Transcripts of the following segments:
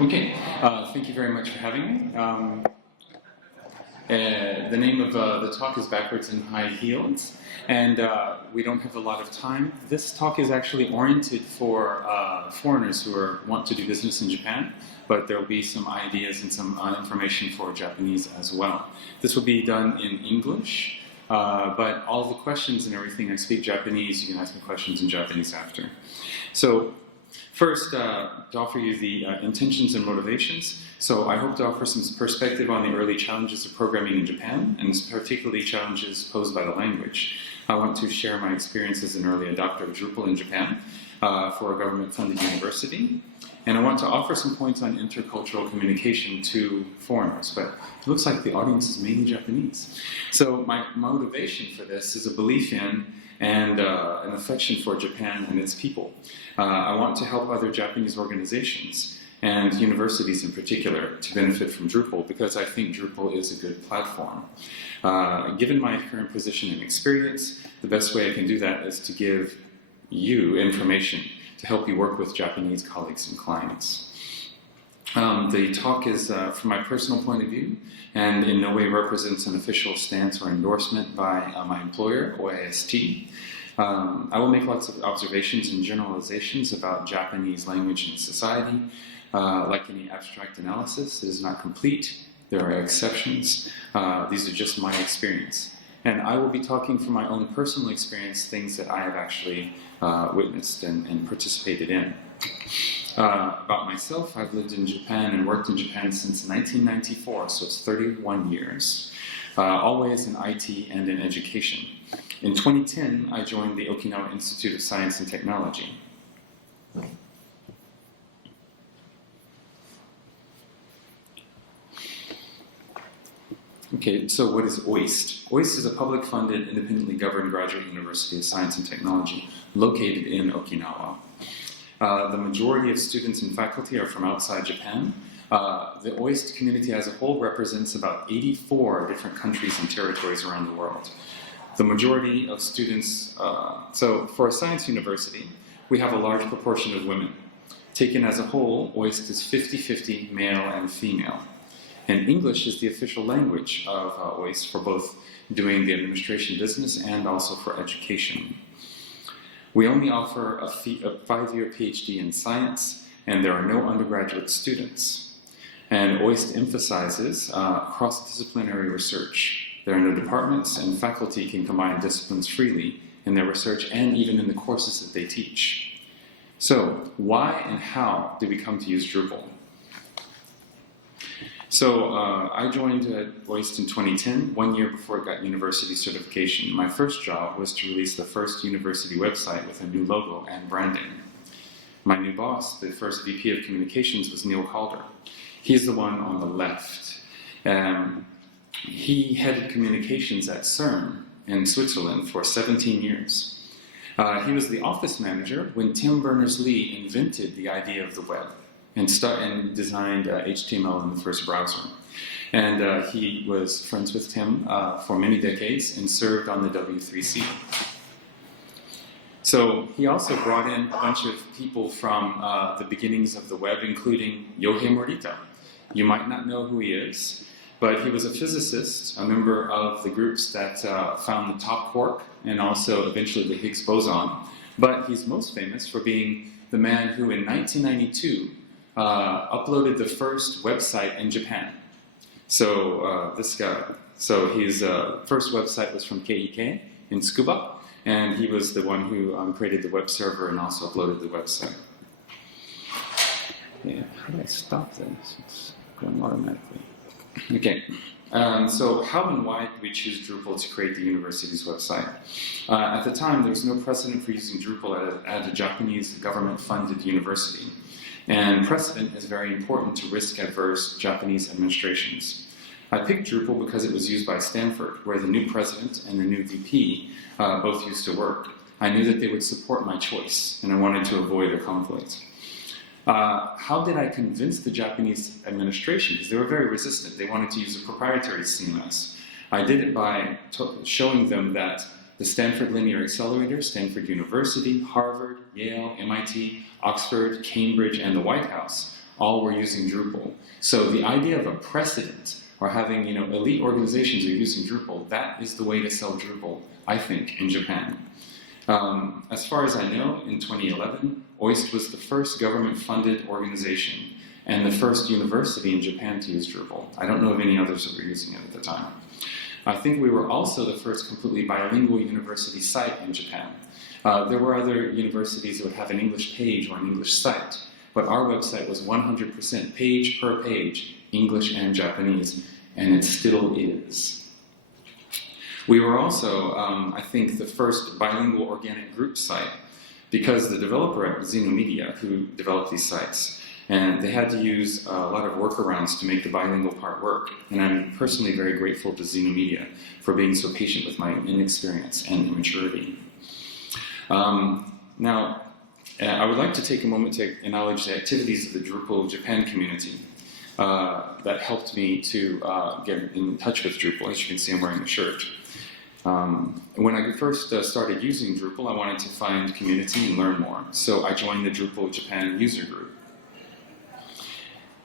Okay, thank you very much for having me. The name of the talk is Backwards in High Heels, and we don't have a lot of time. This talk is actually oriented for foreigners who want to do business in Japan, but there will be some ideas and some information for Japanese as well. This will be done in English, but all the questions and everything, I speak Japanese, you can ask me questions in Japanese after. So, first, to offer you the intentions and motivations. So I hope to offer some perspective on the early challenges of programming in Japan, and particularly challenges posed by the language. I want to share my experience as an early adopter of Drupal in Japan for a government-funded university. And I want to offer some points on intercultural communication to foreigners, but it looks like the audience is mainly Japanese. So my motivation for this is a belief in and an affection for Japan and its people. I want to help other Japanese organizations and universities in particular to benefit from Drupal because I think Drupal is a good platform. Given my current position and experience, the best way I can do that is to give you information to help you work with Japanese colleagues and clients. The talk is from my personal point of view and in no way represents an official stance or endorsement by my employer, OIST. I will make lots of observations and generalizations about Japanese language and society. Like any abstract analysis, it is not complete. There are exceptions. These are just my experience. And I will be talking from my own personal experience, things that I have actually witnessed and participated in. About myself, I've lived in Japan and worked in Japan since 1994, so it's 31 years, always in IT and in education. In 2010, I joined the Okinawa Institute of Science and Technology. Okay, so what is OIST? OIST is a public-funded, independently governed graduate university of science and technology located in Okinawa. The majority of students and faculty are from outside Japan. The OIST community as a whole represents about 84 different countries and territories around the world. The majority of students, so for a science university, we have a large proportion of women. Taken as a whole, OIST is 50-50 male and female. And English is the official language of OIST for both doing the administration business and also for education. We only offer a 5-year PhD in science, and there are no undergraduate students. And OIST emphasizes cross-disciplinary research. There are no departments, and faculty can combine disciplines freely in their research and even in the courses that they teach. So, why and how did we come to use Drupal? So I joined OIST in 2010, 1 year before it got university certification. My first job was to release the first university website with a new logo and branding. My new boss, the first VP of Communications, was Neil Calder. He's the one on the left. He headed communications at CERN in Switzerland for 17 years. He was the office manager when Tim Berners-Lee invented the idea of the web and designed HTML in the first browser. And he was friends with Tim for many decades and served on the W3C. So he also brought in a bunch of people from the beginnings of the web, including Yohei Morita. You might not know who he is, but he was a physicist, a member of the groups that found the top quark and also eventually the Higgs boson. But he's most famous for being the man who in 1992 uploaded the first website in Japan. So this guy, so his first website was from KEK in Tsukuba, and he was the one who created the web server and also uploaded the website. Yeah, how do I stop this? It's going automatically. Okay, so how and why did we choose Drupal to create the university's website? At the time, there was no precedent for using Drupal at a Japanese government-funded university. And precedent is very important to risk-averse Japanese administrations. I picked Drupal because it was used by Stanford, where the new president and the new VP both used to work. I knew that they would support my choice, and I wanted to avoid a conflict. How did I convince the Japanese administration? Because they were very resistant. They wanted to use a proprietary CMS. I did it by showing them that the Stanford Linear Accelerator, Stanford University, Harvard, Yale, MIT, Oxford, Cambridge, and the White House all were using Drupal. So the idea of a precedent, or having elite organizations who are using Drupal, that is the way to sell Drupal, I think, in Japan. As far as I know, in 2011, OIST was the first government-funded organization and the first university in Japan to use Drupal. I don't know of any others that were using it at the time. I think we were also the first completely bilingual university site in Japan. There were other universities that would have an English page or an English site, but our website was 100% page per page, English and Japanese, and it still is. We were also, I think, the first bilingual organic group site, because the developer at Xenomedia, who developed these sites, and they had to use a lot of workarounds to make the bilingual part work. And I'm personally very grateful to Xenomedia for being so patient with my inexperience and immaturity. Now, I would like to take a moment to acknowledge the activities of the Drupal Japan community that helped me to get in touch with Drupal. As you can see, I'm wearing a shirt. When I first started using Drupal, I wanted to find community and learn more. So I joined the Drupal Japan user group.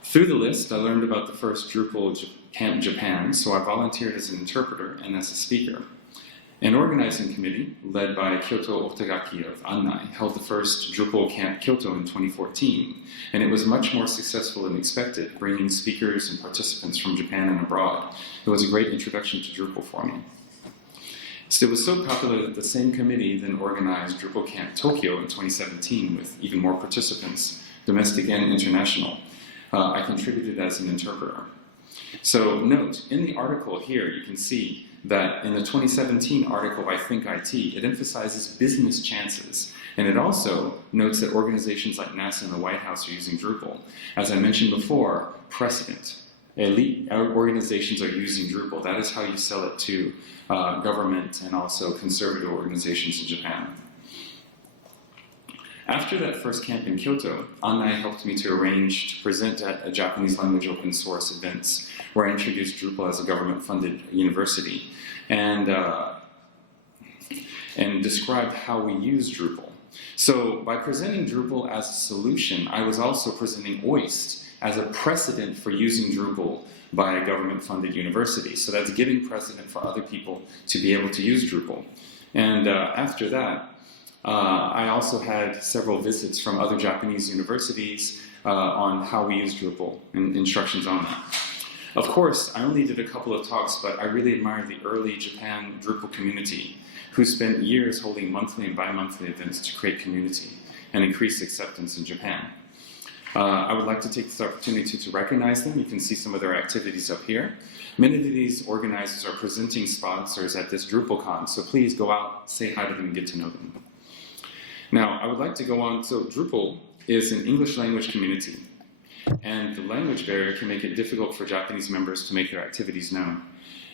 Through the list, I learned about the first Drupal Camp Japan, so I volunteered as an interpreter and as a speaker. An organizing committee, led by Kyoto Otagaki of Annai, held the first Drupal Camp Kyoto in 2014, and it was much more successful than expected, bringing speakers and participants from Japan and abroad. It was a great introduction to Drupal for me. So it was so popular that the same committee then organized Drupal Camp Tokyo in 2017 with even more participants, domestic and international. I contributed as an interpreter. So note, in the article here, you can see that in the 2017 article by Think IT, it emphasizes business chances. And it also notes that organizations like NASA and the White House are using Drupal. As I mentioned before, precedent. Elite organizations are using Drupal. That is how you sell it to government and also conservative organizations in Japan. After that first camp in Kyoto, Annai helped me to arrange to present at a Japanese language open source events where I introduced Drupal as a government-funded university and described how we use Drupal. So by presenting Drupal as a solution, I was also presenting OIST as a precedent for using Drupal by a government-funded university. So that's giving precedent for other people to be able to use Drupal. And after that, I also had several visits from other Japanese universities on how we use Drupal and instructions on that. Of course, I only did a couple of talks, but I really admire the early Japan Drupal community who spent years holding monthly and bi-monthly events to create community and increase acceptance in Japan. I would like to take this opportunity to recognize them. You can see some of their activities up here. Many of these organizers are presenting sponsors at this DrupalCon, so please go out, say hi to them, and get to know them. Now, I would like to go on. So Drupal is an English language community, and the language barrier can make it difficult for Japanese members to make their activities known.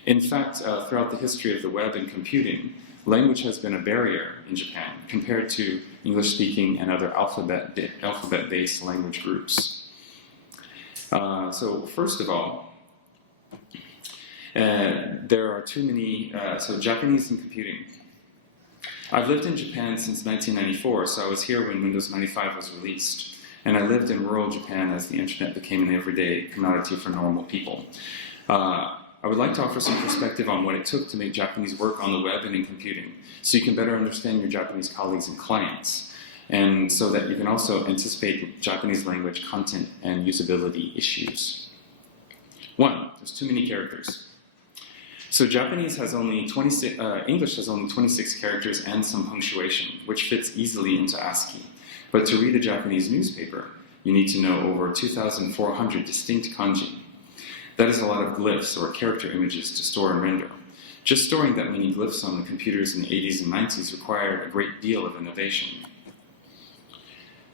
In fact, throughout the history of the web and computing, language has been a barrier in Japan compared to English-speaking and other alphabet-based language groups. So first of all, there are too many, so Japanese and computing. I've lived in Japan since 1994, so I was here when Windows 95 was released. And I lived in rural Japan as the internet became an everyday commodity for normal people. I would like to offer some perspective on what it took to make Japanese work on the web and in computing, so you can better understand your Japanese colleagues and clients, and so that you can also anticipate Japanese language content and usability issues. One, there's too many characters. So English has only 26 characters and some punctuation, which fits easily into ASCII. But to read a Japanese newspaper, you need to know over 2,400 distinct kanji. That is a lot of glyphs or character images to store and render. Just storing that many glyphs on the computers in the 80s and 90s required a great deal of innovation.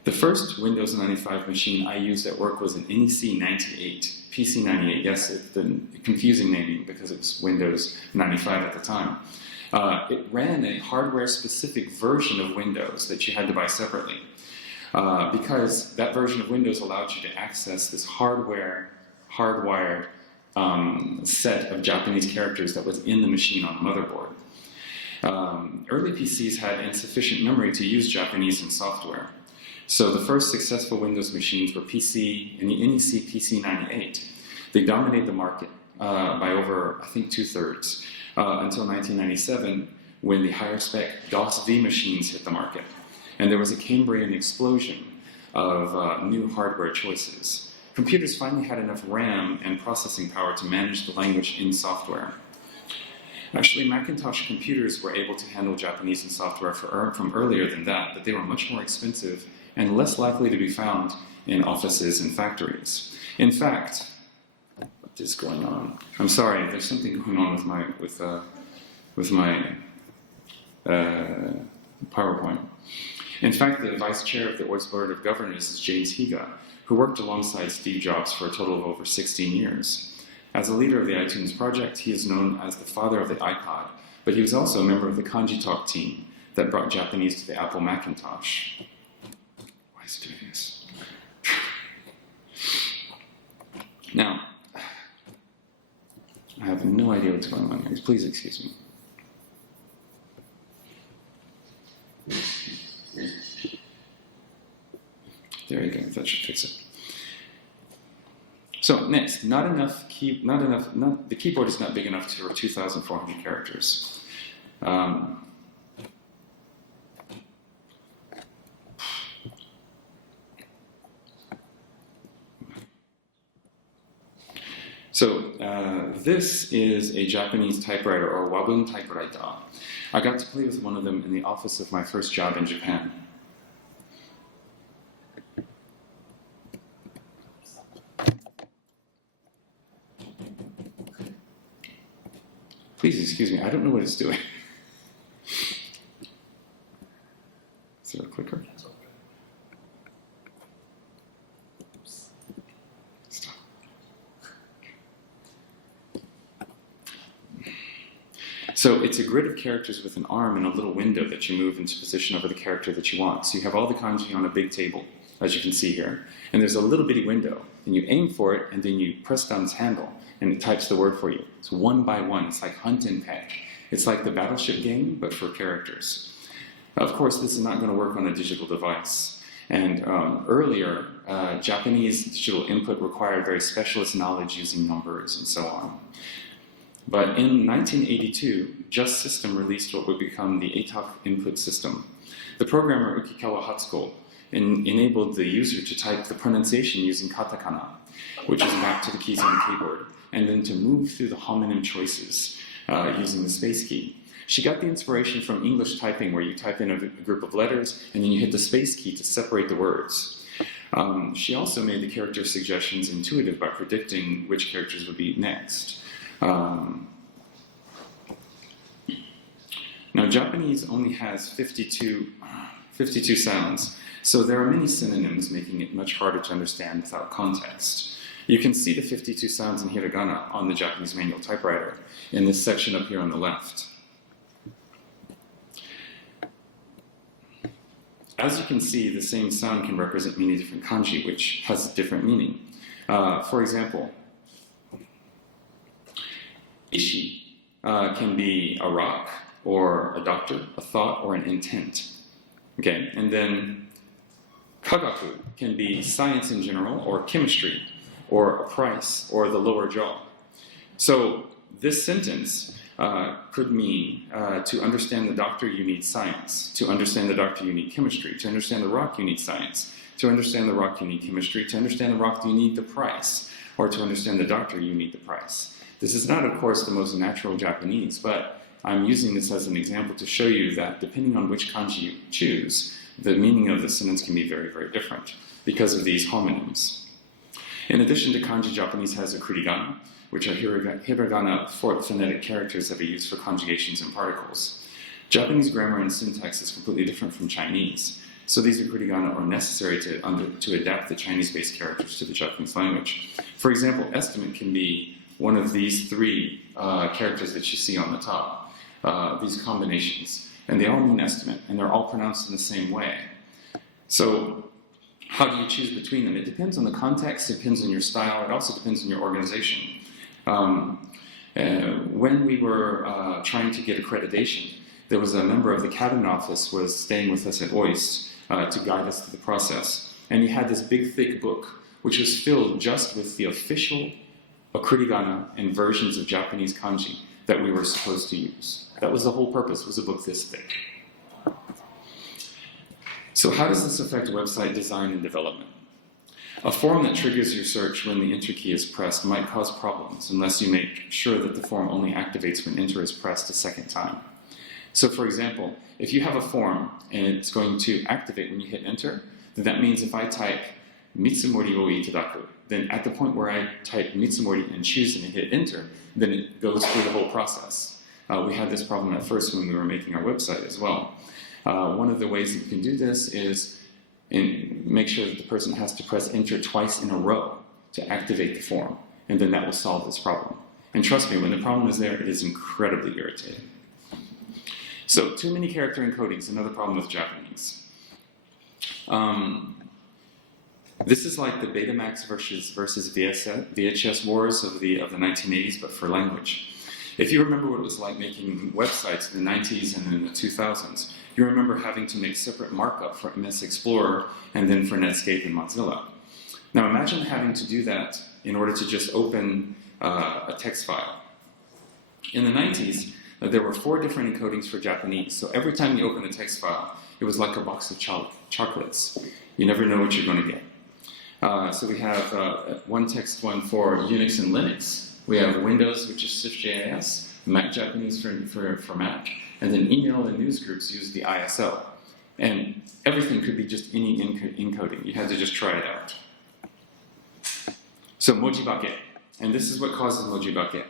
The first Windows 95 machine I used at work was an NEC 98, PC 98, yes, it's the confusing naming because it was Windows 95 at the time. It ran a hardware-specific version of Windows that you had to buy separately because that version of Windows allowed you to access this hardwired set of Japanese characters that was in the machine on the motherboard. Early PCs had insufficient memory to use Japanese in software. So the first successful Windows machines were PC and the NEC PC98. They dominated the market by over, I think, 2/3 until 1997, when the higher spec DOS-V machines hit the market. And there was a Cambrian explosion of new hardware choices. Computers finally had enough RAM and processing power to manage the language in software. Actually, Macintosh computers were able to handle Japanese and software from earlier than that, but they were much more expensive and less likely to be found in offices and factories. In fact, what is going on? I'm sorry, there's something going on with my PowerPoint. In fact, the vice chair of the OIS Board of Governors is James Higa, who worked alongside Steve Jobs for a total of over 16 years. As a leader of the iTunes project, he is known as the father of the iPod, but he was also a member of the Kanji Talk team that brought Japanese to the Apple Macintosh. Why is it doing this? Now, I have no idea what's going on here. Please excuse me. There you go, that should fix it. So next, the keyboard is not big enough for 2,400 characters. This is a Japanese typewriter, or wabun typewriter. I got to play with one of them in the office of my first job in Japan. Please excuse me, I don't know what it's doing. Is there a clicker? Stop. So it's a grid of characters with an arm and a little window that you move into position over the character that you want. So you have all the kanji on a big table, as you can see here. And there's a little bitty window. And you aim for it, and then you press down this handle, and it types the word for you. It's one by one. It's like hunt and peck. It's like the Battleship game, but for characters. Of course, this is not going to work on a digital device. And earlier, Japanese digital input required very specialist knowledge using numbers and so on. But in 1982, Just System released what would become the ATOC input system. The programmer Ukikawa Hatsuko enabled the user to type the pronunciation using katakana, which is mapped to the keys on the keyboard, and then to move through the homonym choices using the space key. She got the inspiration from English typing, where you type in a group of letters and then you hit the space key to separate the words. She also made the character suggestions intuitive by predicting which characters would be next. Now, Japanese only has 52 sounds, so there are many synonyms, making it much harder to understand without context. You can see the 52 sounds in hiragana on the Japanese manual typewriter in this section up here on the left. As you can see, the same sound can represent many different kanji, which has a different meaning. For example, ishi can be a rock, or a doctor, a thought, or an intent. Okay, and then kagaku can be science in general, or chemistry, or a price, or the lower jaw. So this sentence could mean to understand the doctor you need science, to understand the doctor you need chemistry, to understand the rock you need science, to understand the rock you need chemistry, to understand the rock you need the price, or to understand the doctor you need the price. This is not, of course, the most natural Japanese, but I'm using this as an example to show you that depending on which kanji you choose, the meaning of the sentence can be very, very different because of these homonyms. In addition to kanji, Japanese has a kurigana, which are hiragana phonetic characters that are used for conjugations and particles. Japanese grammar and syntax is completely different from Chinese, so these kurigana are necessary to adapt the Chinese-based characters to the Japanese language. For example, estimate can be one of these three characters that you see on the top. These combinations, and they all mean estimate, and they're all pronounced in the same way. So how do you choose between them? It depends on the context, it depends on your style, it also depends on your organization. When we were trying to get accreditation, there was a member of the cabinet office was staying with us at OIST to guide us through the process. And he had this big, thick book, which was filled just with the official okurigana and versions of Japanese kanji that we were supposed to use. That was the whole purpose, was a book this thick. So how does this affect website design and development? A form that triggers your search when the enter key is pressed might cause problems unless you make sure that the form only activates when enter is pressed a second time. So for example, if you have a form and it's going to activate when you hit enter, then that means if I type Mitsumori o itadaku, then at the point where I type Mitsumori and choose and hit enter, then it goes through the whole process. We had this problem at first when we were making our website as well. One of the ways that you can do this is make sure that the person has to press enter twice in a row to activate the form, and then that will solve this problem. And trust me, when the problem is there, it is incredibly irritating. So, too many character encodings is another problem with Japanese. This is like the Betamax versus VHS wars of the 1980s, but for language. If you remember what it was like making websites in the 90s and in the 2000s, you remember having to make separate markup for MS Explorer and then for Netscape and Mozilla. Now imagine having to do that in order to just open a text file. In the 90s, there were 4 different encodings for Japanese, so every time you open a text file, it was like a box of chocolates. You never know what you're going to get. So we have one text one for Unix and Linux. We have Windows, which is SwiftJS, Mac Japanese for Mac, and then email and news groups use the ISO. And everything could be just any encoding. You had to just try it out. So mojibake, and this is what causes mojibake,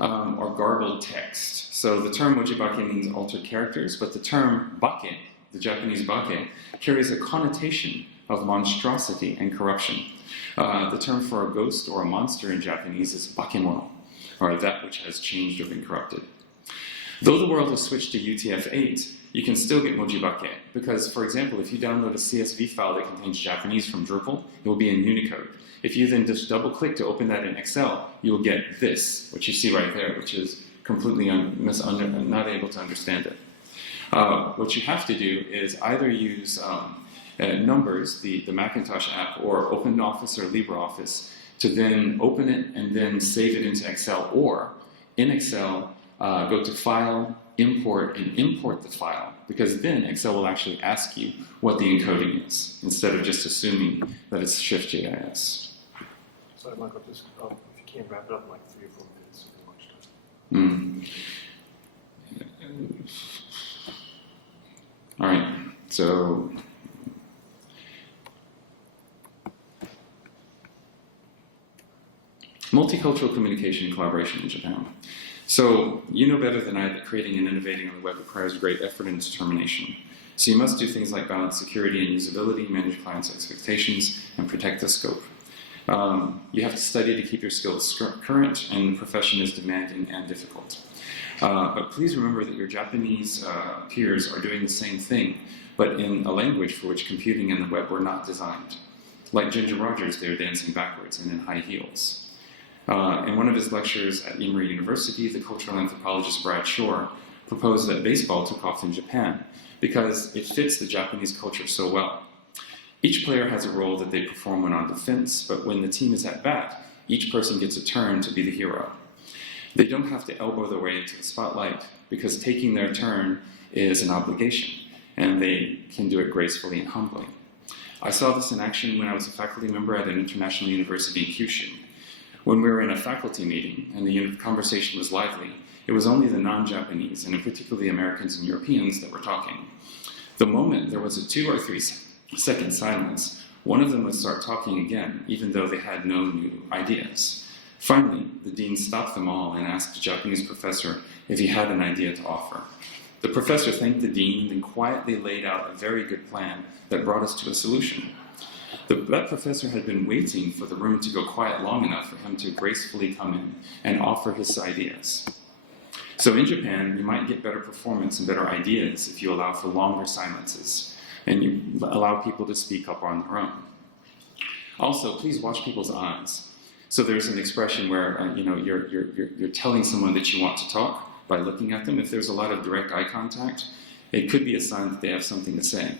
or garbled text. So the term mojibake means altered characters, but the term bake, the Japanese bake, carries a connotation of monstrosity and corruption. The term for a ghost or a monster in Japanese is bakemono, or that which has changed or been corrupted. Though the world has switched to UTF-8, you can still get mojibake, because, for example, if you download a CSV file that contains Japanese from Drupal, it will be in Unicode. If you then just double-click to open that in Excel, you will get this, which you see right there, which is completely not able to understand it. What you have to do is either use Numbers, the Macintosh app, or OpenOffice or LibreOffice, to then open it and then save it into Excel, or in Excel, go to File, Import, and import the file, because then Excel will actually ask you what the encoding is, instead of just assuming that it's SwiftJS. So Michael, just if you can't wrap it up in like 3 or 4 minutes, much time. All right, so multicultural communication and collaboration in Japan. So you know better than I that creating and innovating on the web requires great effort and determination. So you must do things like balance security and usability, manage clients' expectations, and protect the scope. You have to study to keep your skills current, and the profession is demanding and difficult. But please remember that your Japanese peers are doing the same thing, but in a language for which computing and the web were not designed. Like Ginger Rogers, they are dancing backwards and in high heels. In one of his lectures at Emory University, the cultural anthropologist Brad Shore proposed that baseball took off in Japan because it fits the Japanese culture so well. Each player has a role that they perform when on defense, but when the team is at bat, each person gets a turn to be the hero. They don't have to elbow their way into the spotlight because taking their turn is an obligation, and they can do it gracefully and humbly. I saw this in action when I was a faculty member at an international university in Kyushu. When we were in a faculty meeting and the conversation was lively, it was only the non-Japanese, and in particular the Americans and Europeans, that were talking. The moment there was a 2 or 3 second silence, one of them would start talking again, even though they had no new ideas. Finally, the dean stopped them all and asked the Japanese professor if he had an idea to offer. The professor thanked the dean and then quietly laid out a very good plan that brought us to a solution. That professor had been waiting for the room to go quiet long enough for him to gracefully come in and offer his ideas. So in Japan, you might get better performance and better ideas if you allow for longer silences and you allow people to speak up on their own. Also, please watch people's eyes. So there's an expression where you're telling someone that you want to talk by looking at them. If there's a lot of direct eye contact, it could be a sign that they have something to say.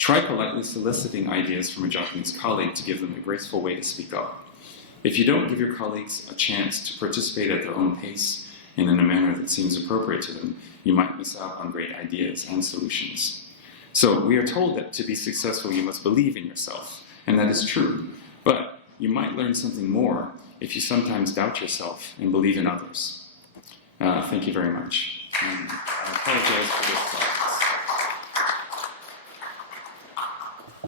Try politely soliciting ideas from a Japanese colleague to give them a graceful way to speak up. If you don't give your colleagues a chance to participate at their own pace and in a manner that seems appropriate to them, you might miss out on great ideas and solutions. So we are told that to be successful, you must believe in yourself, and that is true. But you might learn something more if you sometimes doubt yourself and believe in others. Thank you very much. And I apologize for this class.